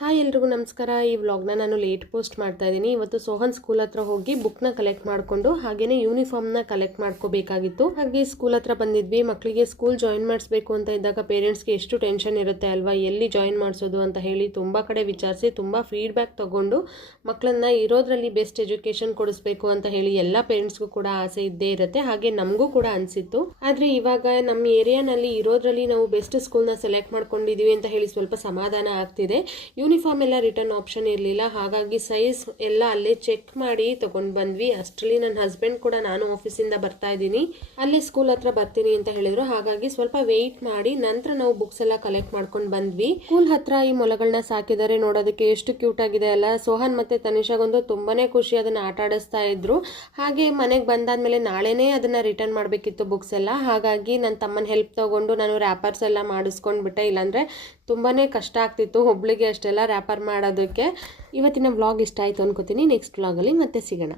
Hi ಎಲ್ರಿಗೂ ನಮಸ್ಕಾರ. ಈ ವ್ಲಾಗ್ನ ನಾನು ಲೇಟ್ ಪೋಸ್ಟ್ ಮಾಡ್ತಾ ಇದ್ದೀನಿ. ಇವತ್ತು ಸೋಹನ್ ಸ್ಕೂಲ್ ಹತ್ರ ಹೋಗಿ ಬುಕ್ನ ಕಲೆಕ್ಟ್ ಮಾಡಿಕೊಂಡು ಹಾಗೇನೆ ಯೂನಿಫಾರ್ಮ್ನ ಕಲೆಕ್ಟ್ ಮಾಡ್ಕೋಬೇಕಾಗಿತ್ತು. ಹಾಗೆ ಸ್ಕೂಲ್ ಹತ್ರ ಬಂದಿದ್ವಿ. ಮಕ್ಕಳಿಗೆ ಸ್ಕೂಲ್ ಜಾಯಿನ್ ಮಾಡಿಸ್ಬೇಕು ಅಂತ ಇದ್ದಾಗ ಪೇರೆಂಟ್ಸ್ಗೆ ಎಷ್ಟು ಟೆನ್ಷನ್ ಇರುತ್ತೆ ಅಲ್ವಾ, ಎಲ್ಲಿ ಜಾಯಿನ್ ಮಾಡಿಸೋದು ಅಂತ ಹೇಳಿ ತುಂಬ ಕಡೆ ವಿಚಾರಿಸಿ ತುಂಬ ಫೀಡ್ಬ್ಯಾಕ್ ತಗೊಂಡು ಮಕ್ಕಳನ್ನ ಇರೋದ್ರಲ್ಲಿ ಬೆಸ್ಟ್ ಎಜುಕೇಷನ್ ಕೊಡಿಸ್ಬೇಕು ಅಂತ ಹೇಳಿ ಎಲ್ಲ ಪೇರೆಂಟ್ಸ್ಗೂ ಕೂಡ ಆಸೆ ಇದ್ದೇ ಇರುತ್ತೆ. ಹಾಗೆ ನಮಗೂ ಕೂಡ ಅನಿಸಿತ್ತು. ಆದರೆ ಇವಾಗ ನಮ್ಮ ಏರಿಯಾನಲ್ಲಿ ಇರೋದ್ರಲ್ಲಿ ನಾವು ಬೆಸ್ಟ್ ಸ್ಕೂಲ್ನ ಸೆಲೆಕ್ಟ್ ಮಾಡ್ಕೊಂಡಿದ್ದೀವಿ ಅಂತ ಹೇಳಿ ಸ್ವಲ್ಪ ಸಮಾಧಾನ ಆಗ್ತಿದೆ. ಯೂನಿಫಾರ್ಮ್ ಎಲ್ಲ ರಿಟರ್ನ್ ಆಪ್ಷನ್ ಇರಲಿಲ್ಲ, ಹಾಗಾಗಿ ಸೈಜ್ ಎಲ್ಲ ಅಲ್ಲೇ ಚೆಕ್ ಮಾಡಿ ತಗೊಂಡು ಬಂದ್ವಿ. ಅಷ್ಟರಲ್ಲಿ ನನ್ನ ಹಸ್ಬೆಂಡ್ ಕೂಡ ನಾನು ಆಫೀಸಿಂದ ಬರ್ತಾ ಇದ್ದೀನಿ, ಅಲ್ಲೇ ಸ್ಕೂಲ್ ಹತ್ರ ಬರ್ತೀನಿ ಅಂತ ಹೇಳಿದ್ರು. ಹಾಗಾಗಿ ಸ್ವಲ್ಪ ವೆಯ್ಟ್ ಮಾಡಿ ನಂತರ ನಾವು ಬುಕ್ಸ್ ಎಲ್ಲ ಕಲೆಕ್ಟ್ ಮಾಡ್ಕೊಂಡು ಬಂದ್ವಿ. ಸ್ಕೂಲ್ ಹತ್ರ ಈ ಮೊಲಗಳನ್ನ ಸಾಕಿದ್ದಾರೆ, ನೋಡೋದಕ್ಕೆ ಎಷ್ಟು ಕ್ಯೂಟ್ ಆಗಿದೆ ಅಲ್ಲ. ಸೋಹನ್ ಮತ್ತೆ ತನಿಷಾಗೊಂದು ತುಂಬಾನೇ ಖುಷಿ, ಅದನ್ನ ಆಟ ಆಡಿಸ್ತಾ ಇದ್ರು. ಹಾಗೆ ಮನೆಗೆ ಬಂದಾದ್ಮೇಲೆ ನಾಳೆನೇ ಅದನ್ನ ರಿಟರ್ನ್ ಮಾಡಬೇಕಿತ್ತು ಬುಕ್ಸ್ ಎಲ್ಲ. ಹಾಗಾಗಿ ನನ್ನ ತಮ್ಮನ ಹೆಲ್ಪ್ ತಗೊಂಡು ನಾನು ರ್ಯಾಪರ್ಸ್ ಎಲ್ಲ ಮಾಡಿಸ್ಕೊಂಡ್ಬಿಟ್ಟೆ, ಇಲ್ಲಾಂದ್ರೆ ತುಂಬಾನೇ ಕಷ್ಟ ಆಗ್ತಿತ್ತು ಒಬ್ಳಿಗೆ ಅಷ್ಟೆಲ್ಲ ರ್ಯಾಪರ್ ಮಾಡೋದಕ್ಕೆ. ಇವತ್ತಿನ ವ್ಲಾಗ್ ಇಷ್ಟ ಆಯಿತು ಅನ್ಕೋತೀನಿ. ನೆಕ್ಸ್ಟ್ ವ್ಲಾಗಲ್ಲಿ ಮತ್ತೆ ಸಿಗೋಣ.